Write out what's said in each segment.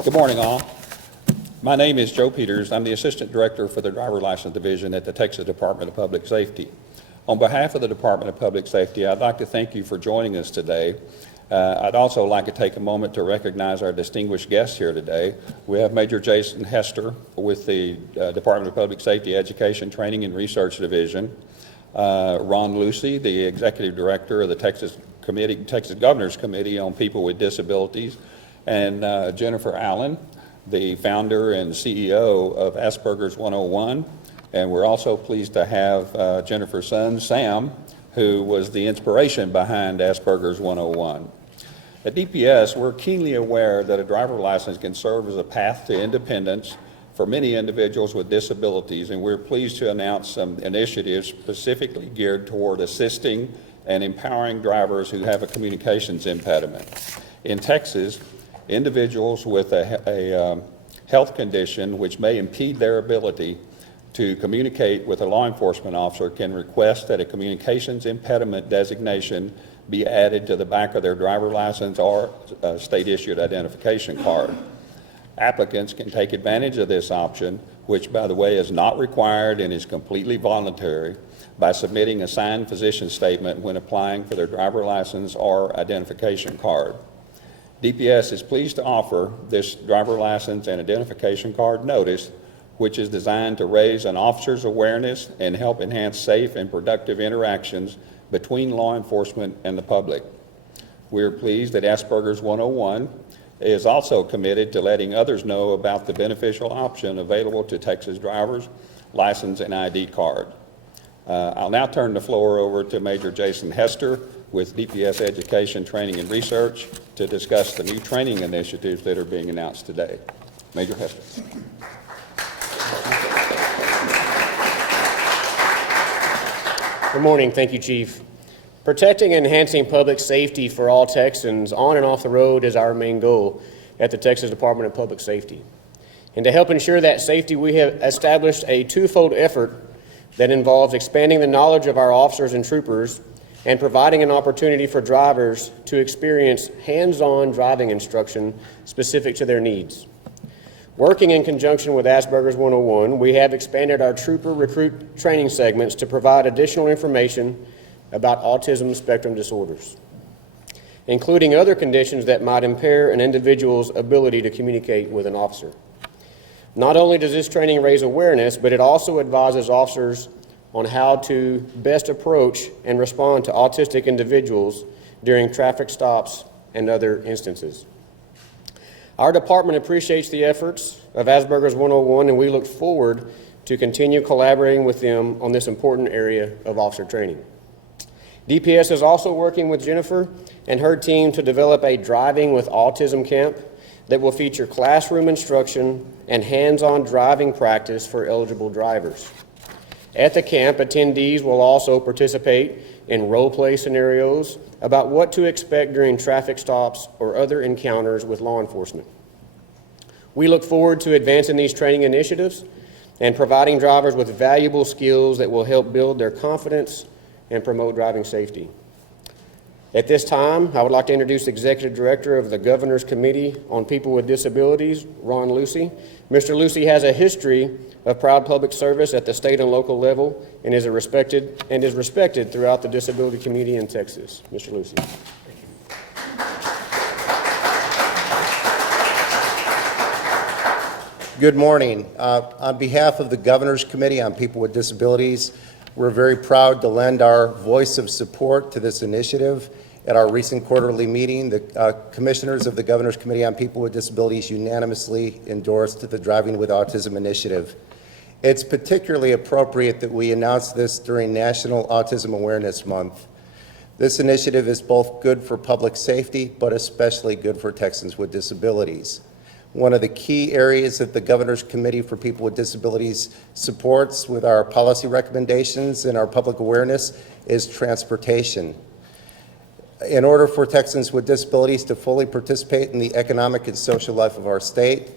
Good morning, all. My name is Joe Peters. I'm the Assistant Director for the Driver License Division at the Texas Department of Public Safety. On behalf of the Department of Public Safety, I'd like to thank you for joining us today. I'd also like to take a moment to recognize our distinguished guests here today. We have Major Jason Hester with the Department of Public Safety Education, Training, and Research Division, Ron Lucy, the Executive Director of the Texas Governor's Committee on People with Disabilities, and Jennifer Allen, the founder and CEO of Asperger's 101. And we're also pleased to have Jennifer's son, Sam, who was the inspiration behind Asperger's 101. At DPS, we're keenly aware that a driver license can serve as a path to independence for many individuals with disabilities, and we're pleased to announce some initiatives specifically geared toward assisting and empowering drivers who have a communications impediment. In Texas, individuals with a health condition which may impede their ability to communicate with a law enforcement officer can request that a communications impediment designation be added to the back of their driver license or state-issued identification card. Applicants can take advantage of this option, which, by the way, is not required and is completely voluntary, by submitting a signed physician statement when applying for their driver license or identification card. DPS is pleased to offer this driver license and identification card notice, which is designed to raise an officer's awareness and help enhance safe and productive interactions between law enforcement and the public. We are pleased that Asperger's 101 is also committed to letting others know about the beneficial option available to Texas drivers, license and ID card. I'll now turn the floor over to Major Jason Hester with DPS Education, Training, and Research to discuss the new training initiatives that are being announced today. Major Hester. Good morning. Thank you, Chief. Protecting and enhancing public safety for all Texans on and off the road is our main goal at the Texas Department of Public Safety. And to help ensure that safety, we have established a twofold effort that involves expanding the knowledge of our officers and troopers and providing an opportunity for drivers to experience hands-on driving instruction specific to their needs. Working in conjunction with Asperger's 101, we have expanded our trooper recruit training segments to provide additional information about autism spectrum disorders, including other conditions that might impair an individual's ability to communicate with an officer. Not only does this training raise awareness, but it also advises officers on how to best approach and respond to autistic individuals during traffic stops and other instances. Our department appreciates the efforts of Asperger's 101, and we look forward to continue collaborating with them on this important area of officer training. DPS is also working with Jennifer and her team to develop a Driving with Autism camp that will feature classroom instruction and hands-on driving practice for eligible drivers. At the camp, attendees will also participate in role-play scenarios about what to expect during traffic stops or other encounters with law enforcement. We look forward to advancing these training initiatives and providing drivers with valuable skills that will help build their confidence and promote driving safety. At this time, I would like to introduce the Executive Director of the Governor's Committee on People with Disabilities, Ron Lucy. Mr. Lucy has a history of proud public service at the state and local level and is respected throughout the disability community in Texas. Mr. Lucy. Good morning. On behalf of the Governor's Committee on People with Disabilities, we're very proud to lend our voice of support to this initiative. At our recent quarterly meeting, the commissioners of the Governor's Committee on People with Disabilities unanimously endorsed the Driving with Autism initiative. It's particularly appropriate that we announce this during National Autism Awareness Month. This initiative is both good for public safety, but especially good for Texans with disabilities. One of the key areas that the Governor's Committee for People with Disabilities supports with our policy recommendations and our public awareness is transportation. In order for Texans with disabilities to fully participate in the economic and social life of our state,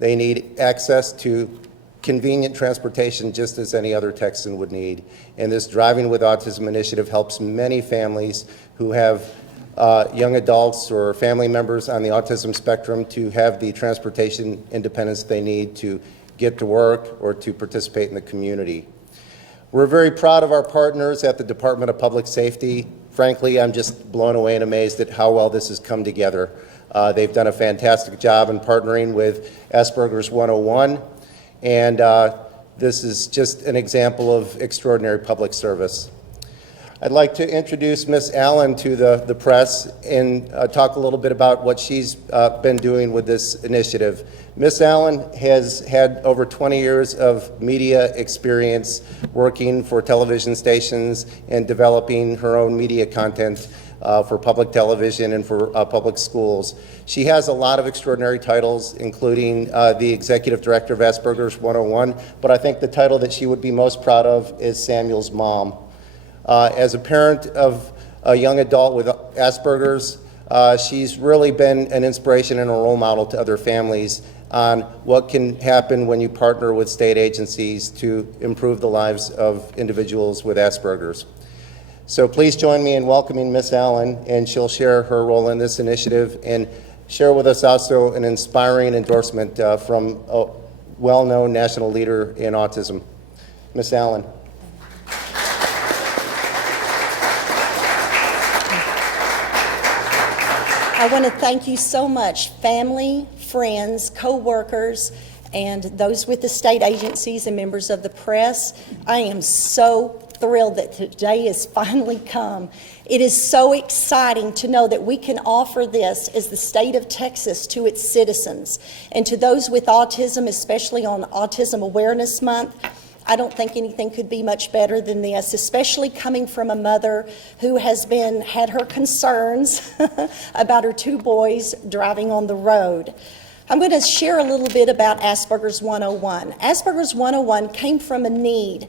they need access to convenient transportation just as any other Texan would need. And this Driving with Autism initiative helps many families who have young adults or family members on the autism spectrum to have the transportation independence they need to get to work or to participate in the community. We're very proud of our partners at the Department of Public Safety. Frankly, I'm just blown away and amazed at how well this has come together. They've done a fantastic job in partnering with Asperger's 101, and this is just an example of extraordinary public service. I'd like to introduce Ms. Allen to the press and talk a little bit about what she's been doing with this initiative. Ms. Allen has had over 20 years of media experience working for television stations and developing her own media content for public television and for public schools. She has a lot of extraordinary titles, including the Executive Director of Asperger's 101, but I think the title that she would be most proud of is Samuel's mom. As a parent of a young adult with Asperger's, she's really been an inspiration and a role model to other families on what can happen when you partner with state agencies to improve the lives of individuals with Asperger's. So please join me in welcoming Ms. Allen, and she'll share her role in this initiative and share with us also an inspiring endorsement from a well-known national leader in autism. Ms. Allen. I want to thank you so much, family, friends, co-workers, and those with the state agencies and members of the press. I am so thrilled that today has finally come. It is so exciting to know that we can offer this as the state of Texas to its citizens. And to those with autism, especially on Autism Awareness Month, I don't think anything could be much better than this, especially coming from a mother who has had her concerns about her two boys driving on the road. I'm going to share a little bit about Asperger's 101. Asperger's 101 came from a need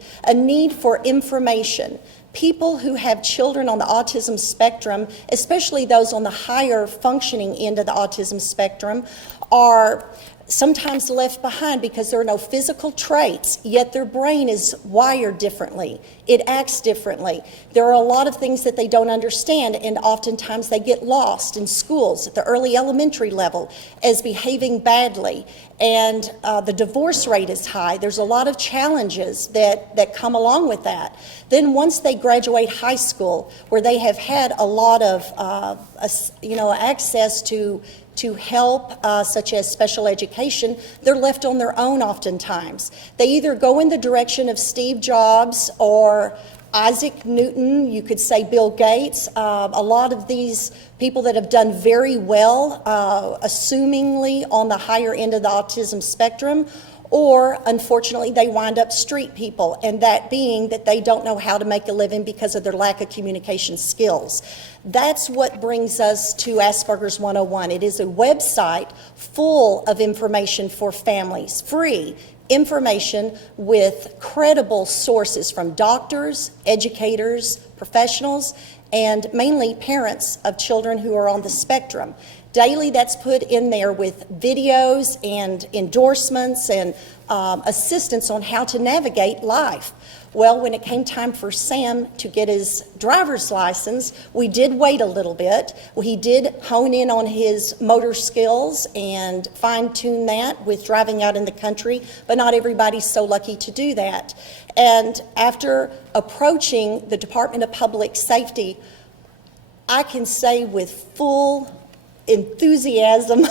for information. People who have children on the autism spectrum, especially those on the higher functioning end of the autism spectrum, are sometimes left behind because there are no physical traits, yet their brain is wired differently. It acts differently. There are a lot of things that they don't understand, and oftentimes they get lost in schools at the early elementary level as behaving badly. And the divorce rate is high. There's a lot of challenges that come along with that. Then once they graduate high school, where they have had a lot of access to help, such as special education, they're left on their own oftentimes. They either go in the direction of Steve Jobs or Isaac Newton, you could say Bill Gates, a lot of these people that have done very well, assumingly on the higher end of the autism spectrum, or unfortunately they wind up street people, and that being that they don't know how to make a living because of their lack of communication skills. That's what brings us to Asperger's 101. It is a website full of information for families, free information with credible sources from doctors, educators, professionals, and mainly parents of children who are on the spectrum. Daily, that's put in there with videos and endorsements and assistance on how to navigate life. Well, when it came time for Sam to get his driver's license, we did wait a little bit. He did hone in on his motor skills and fine-tune that with driving out in the country, but not everybody's so lucky to do that. And after approaching the Department of Public Safety, I can say with full enthusiasm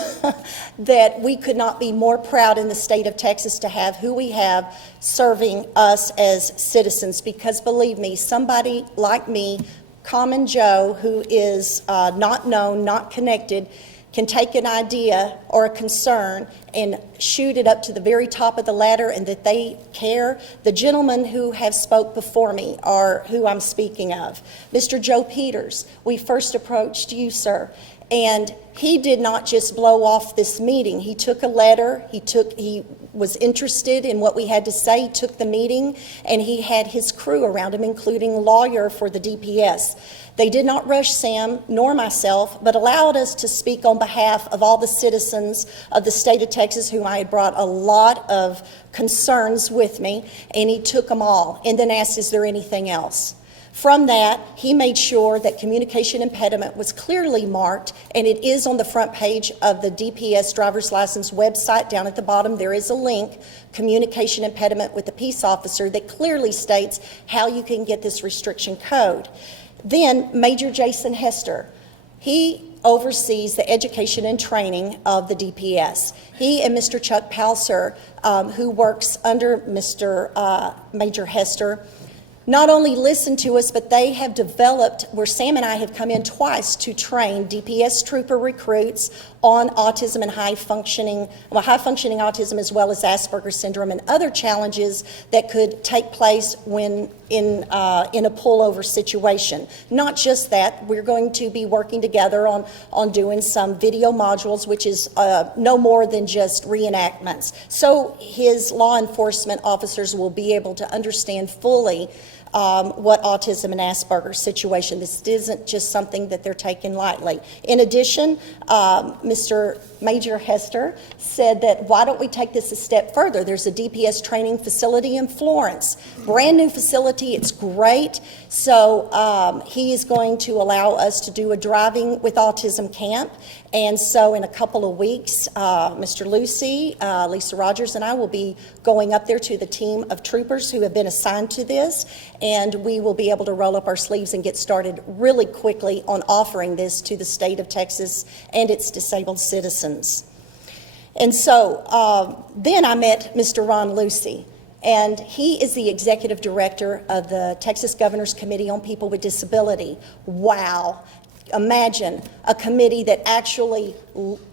that we could not be more proud in the state of Texas to have who we have serving us as citizens, because believe me, somebody like me, common Joe, who is not known, not connected, can take an idea or a concern and shoot it up to the very top of the ladder, and that they care. The gentlemen who have spoke before me are who I'm speaking of. Mr. Joe Peters, we first approached you, sir, and he did not just blow off this meeting. He took a letter, he was interested in what we had to say, took the meeting, and he had his crew around him, including a lawyer for the DPS. They did not rush Sam nor myself, but allowed us to speak on behalf of all the citizens of the state of Texas, whom I had brought a lot of concerns with me, and he took them all and then asked, is there anything else? From that, he made sure that communication impediment was clearly marked, and it is on the front page of the DPS driver's license website. Down at the bottom, there is a link, communication impediment with the peace officer, that clearly states how you can get this restriction code. Then Major Jason Hester, he oversees the education and training of the DPS. He and Mr. Chuck Palser, who works under Mr. Major Hester, not only listen to us, but they have developed, where Sam and I have come in twice to train DPS trooper recruits on autism and high-functioning autism, as well as Asperger's syndrome and other challenges that could take place when in a pullover situation. Not just that, we're going to be working together on doing some video modules, which is no more than just reenactments. So his law enforcement officers will be able to understand fully what autism and Asperger's situation. This isn't just something that they're taking lightly. In addition, Mr. Major Hester said that why don't we take this a step further? There's a DPS training facility in Florence, brand new facility, it's great. So he is going to allow us to do a driving with autism camp. And so in a couple of weeks, Mr. Lucy, Lisa Rogers, and I will be going up there to the team of troopers who have been assigned to this, and we will be able to roll up our sleeves and get started really quickly on offering this to the state of Texas and its disabled citizens. And so then I met Mr. Ron Lucy, and he is the executive director of the Texas Governor's Committee on People with Disability. Wow. Imagine a committee that actually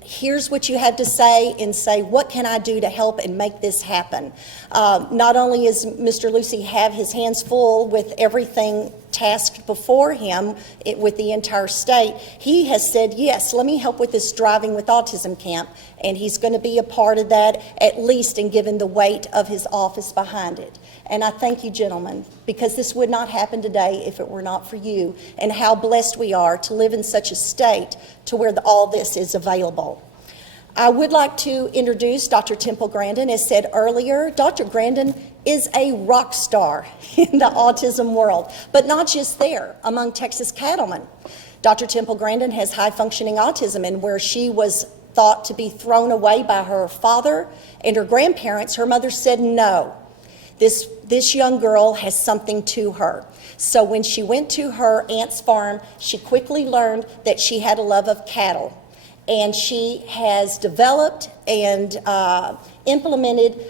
hears what you have to say and say, what can I do to help and make this happen? Not only does Mr. Lucy have his hands full with everything tasked before him with the entire state, he has said, yes, let me help with this driving with autism camp, and he's going to be a part of that, at least in given the weight of his office behind it. And I thank you, gentlemen, because this would not happen today if it were not for you, and how blessed we are to live in such a state to where all this is available. I would like to introduce Dr. Temple Grandin. As said earlier, Dr. Grandin is a rock star in the autism world, but not just there, among Texas cattlemen. Dr. Temple Grandin has high-functioning autism, and where she was thought to be thrown away by her father and her grandparents, her mother said no. This young girl has something to her. So when she went to her aunt's farm, she quickly learned that she had a love of cattle. And she has developed and implemented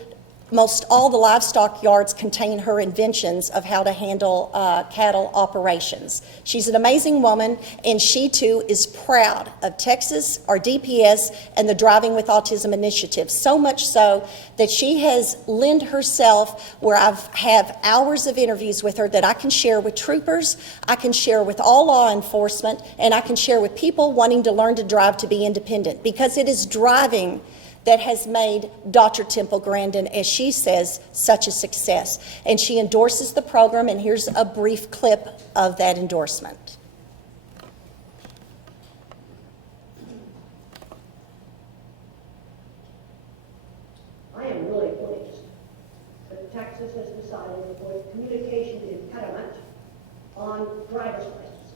most all the livestock yards contain her inventions of how to handle cattle operations. She's an amazing woman, and she too is proud of Texas, our DPS, and the Driving with Autism initiative. So much so that she has lent herself, where I have hours of interviews with her that I can share with troopers, I can share with all law enforcement, and I can share with people wanting to learn to drive to be independent, because it is driving that has made Dr. Temple Grandin, as she says, such a success. And she endorses the program, and here's a brief clip of that endorsement. I am really pleased that Texas has decided to put communication impediment on driver's licenses.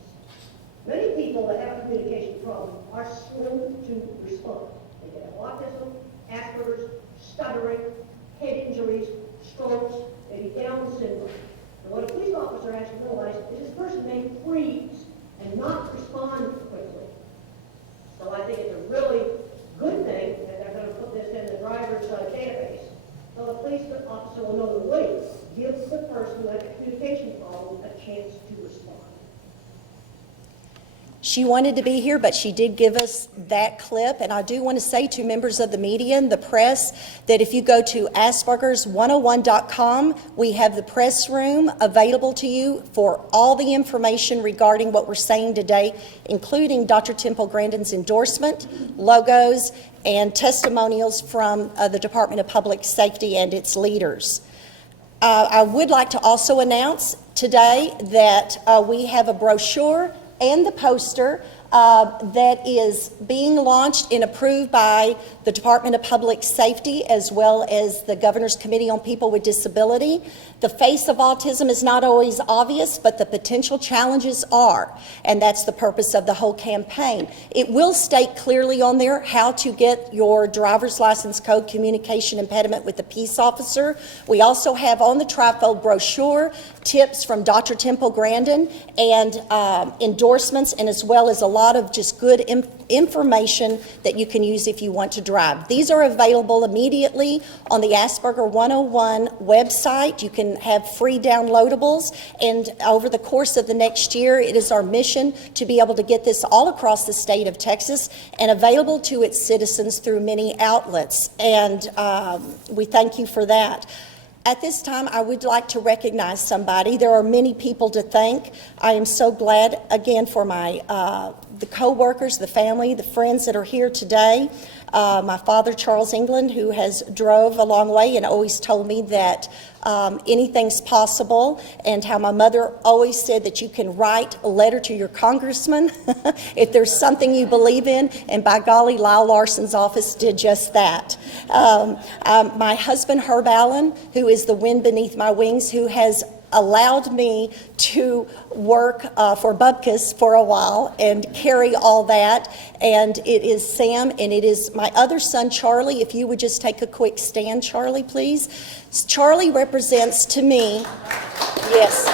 Many people that have a communication problem are slow to respond. They have autism, Asperger's, stuttering, head injuries, strokes, maybe Down syndrome. And what a police officer has to realize is this person may freeze and not respond quickly. So I think it's a really good thing that they're going to put this in the driver's database. So the police officer will know the way, give the person who has a communication problem a chance to respond. She wanted to be here, but she did give us that clip. And I do want to say to members of the media and the press that if you go to aspergers101.com, we have the press room available to you for all the information regarding what we're saying today, including Dr. Temple Grandin's endorsement, logos, and testimonials from the Department of Public Safety and its leaders. I would like to also announce today that we have a brochure and the poster that is being launched and approved by the Department of Public Safety as well as the Governor's Committee on People with Disability. The face of autism is not always obvious, but the potential challenges are, and that's the purpose of the whole campaign. It will state clearly on there how to get your driver's license code communication impediment with the peace officer. We also have on the trifold brochure tips from Dr. Temple Grandin and endorsements, and as well as a lot of just good information that you can use if you want to drive. These are available immediately on the Asperger 101 website. You can have free downloadables, and over the course of the next year, it is our mission to be able to get this all across the state of Texas and available to its citizens through many outlets, and we thank you for that. At this time, I would like to recognize somebody. There are many people to thank. I am so glad, again, for my the co-workers, the family, the friends that are here today. My father, Charles England, who has drove a long way and always told me that anything's possible, and how my mother always said that you can write a letter to your congressman if there's something you believe in, and by golly, Lyle Larson's office did just that. My husband, Herb Allen, who is the wind beneath my wings, who has allowed me to work for Bubkus for a while and carry all that. And it is Sam, and it is my other son, Charlie. If you would just take a quick stand, Charlie, please. Charlie represents to me, yes.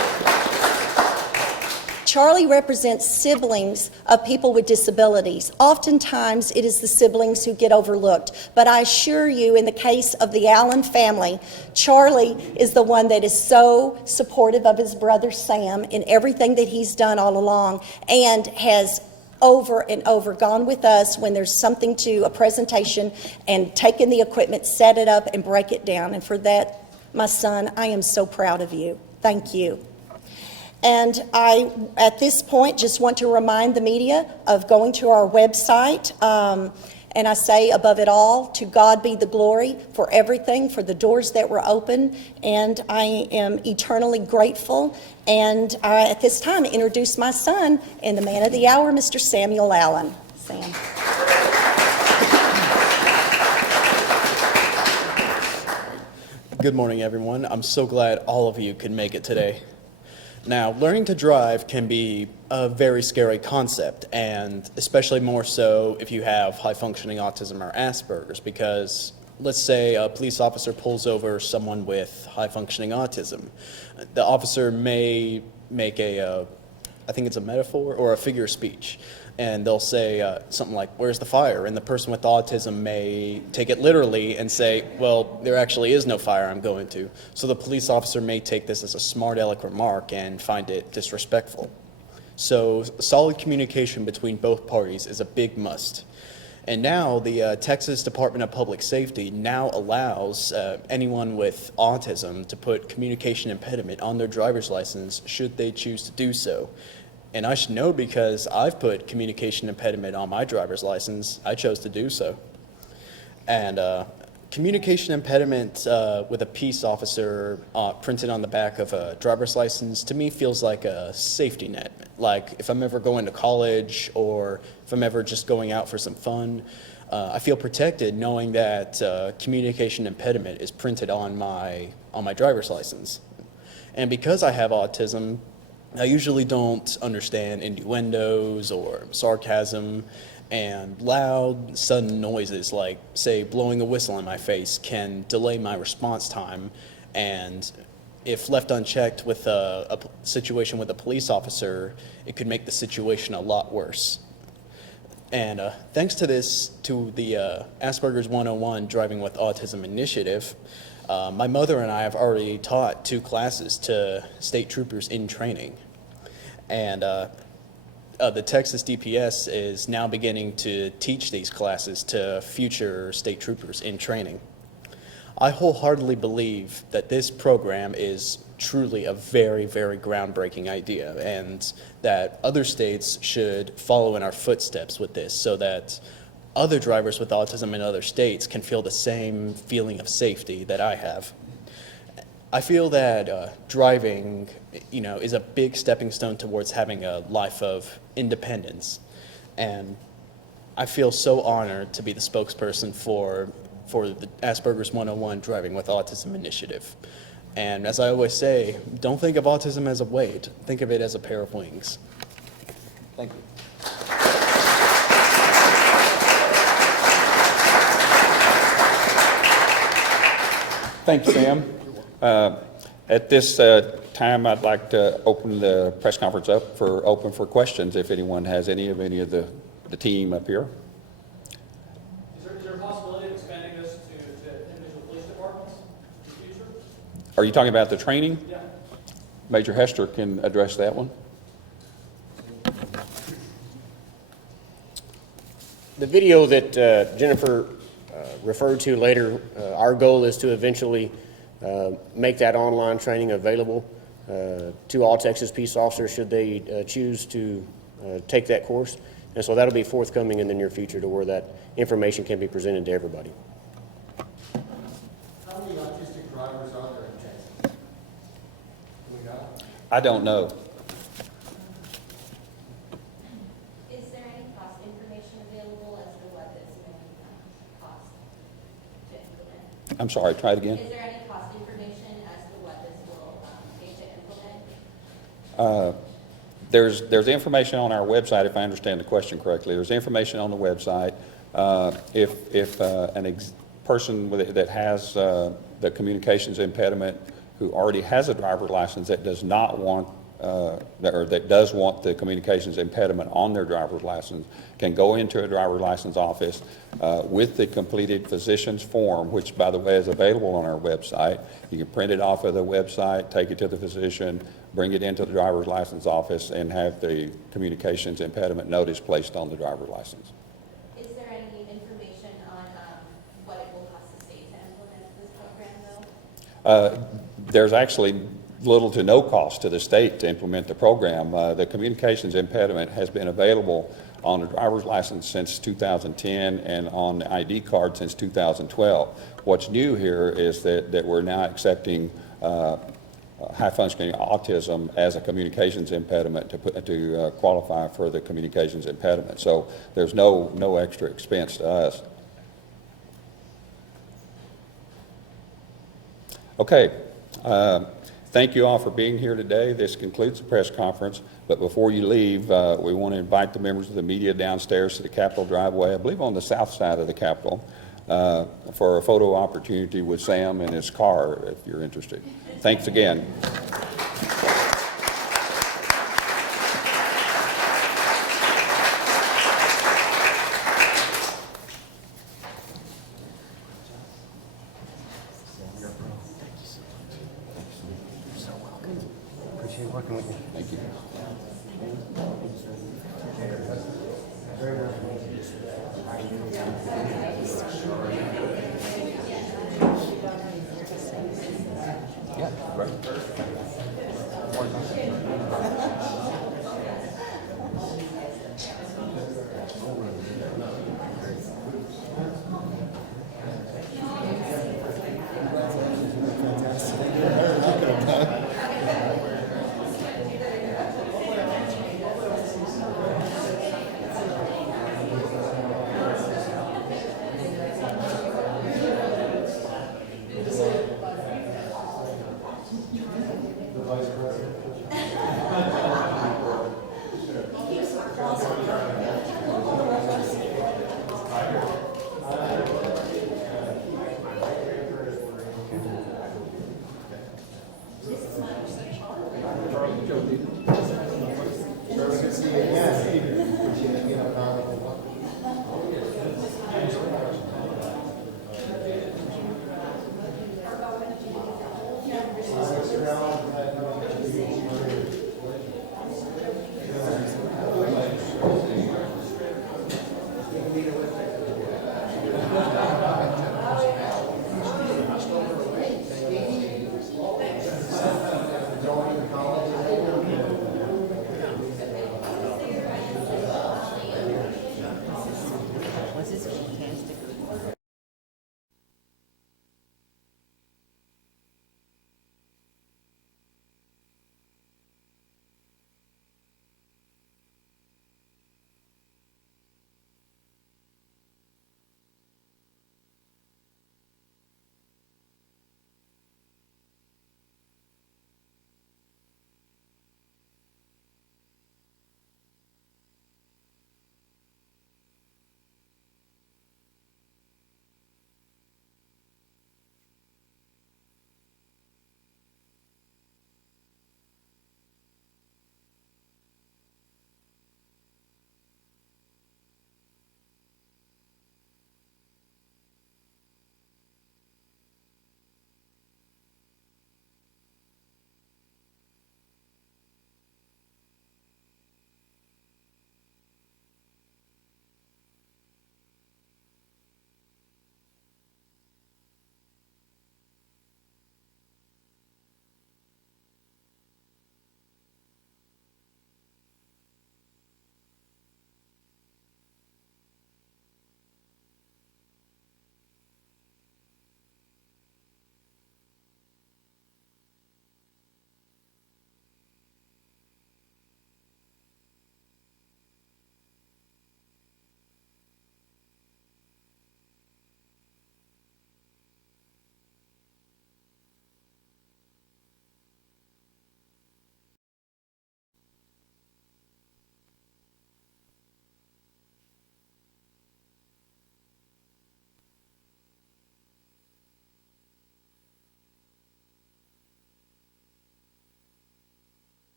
Charlie represents siblings of people with disabilities. Oftentimes, it is the siblings who get overlooked. But I assure you, in the case of the Allen family, Charlie is the one that is so supportive of his brother Sam in everything that he's done all along, and has over and over gone with us when there's something to a presentation and taken the equipment, set it up, and break it down. And for that, my son, I am so proud of you. Thank you. And I, at this point, just want to remind the media of going to our website. And I say, above it all, to God be the glory for everything, for the doors that were open. And I am eternally grateful. And I, at this time, introduce my son and the man of the hour, Mr. Samuel Allen. Sam. Good morning, everyone. I'm so glad all of you could make it today. Now, learning to drive can be a very scary concept, and especially more so if you have high-functioning autism or Asperger's, because let's say a police officer pulls over someone with high-functioning autism. The officer may make I think it's a metaphor or a figure of speech, and they'll say something like, "Where's the fire?" And the person with autism may take it literally and say, "Well, there actually is no fire I'm going to." So the police officer may take this as a smart aleck remark and find it disrespectful. So solid communication between both parties is a big must. And now the Texas Department of Public Safety now allows anyone with autism to put communication impediment on their driver's license should they choose to do so. And I should know because I've put communication impediment on my driver's license. I chose to do so. And communication impediment with a peace officer printed on the back of a driver's license, to me, feels like a safety net. Like if I'm ever going to college or if I'm ever just going out for some fun, I feel protected knowing that communication impediment is printed on my driver's license. And because I have autism, I usually don't understand innuendos or sarcasm, and loud, sudden noises like, say, blowing a whistle in my face can delay my response time, and if left unchecked with a situation with a police officer, it could make the situation a lot worse. And thanks to the Asperger's 101 Driving with Autism initiative, my mother and I have already taught 2 classes to state troopers in training. And the Texas DPS is now beginning to teach these classes to future state troopers in training. I wholeheartedly believe that this program is truly a very, very groundbreaking idea, and that other states should follow in our footsteps with this so that other drivers with autism in other states can feel the same feeling of safety that I have. I feel that driving, is a big stepping stone towards having a life of independence. And I feel so honored to be the spokesperson for the Asperger's 101 Driving with Autism initiative. And as I always say, don't think of autism as a weight, think of it as a pair of wings. Thank you. Thank you, Sam. At this time, I'd like to open the press conference up for questions, if anyone has any of the team up here. Is there a possibility of expanding this to individual police departments in the future? Are you talking about the training? Yeah. Major Hester can address that one. The video that Jennifer referred to later, our goal is to eventually make that online training available to all Texas peace officers should they choose to take that course. And so that'll be forthcoming in the near future to where that information can be presented to everybody. How many autistic drivers are there in Texas? Do we know? I don't know. Is there any cost information available as to what this may cost to implement? I'm sorry, try it again. Is there any cost information as to what this will take to implement? There's information on our website, if I understand the question correctly. There's information on the website. If person that has the communications impediment who already has a driver's license that does not want or that does want the communications impediment on their driver's license can go into a driver's license office with the completed physician's form, which, by the way, is available on our website. You can print it off of the website, take it to the physician, bring it into the driver's license office, and have the communications impediment notice placed on the driver's license. Is there any information on what it will cost the state to implement this program, though? There's actually little to no cost to the state to implement the program. The communications impediment has been available on the driver's license since 2010 and on the ID card since 2012. What's new here is that we're now accepting high-functioning autism as a communications impediment to qualify for the communications impediment. So there's no extra expense to us. Okay. Thank you all for being here today. This concludes the press conference. But before you leave, we want to invite the members of the media downstairs to the Capitol driveway, I believe on the south side of the Capitol, for a photo opportunity with Sam in his car, if you're interested. Thanks again. Appreciate working with you. Thank you. Yeah, right.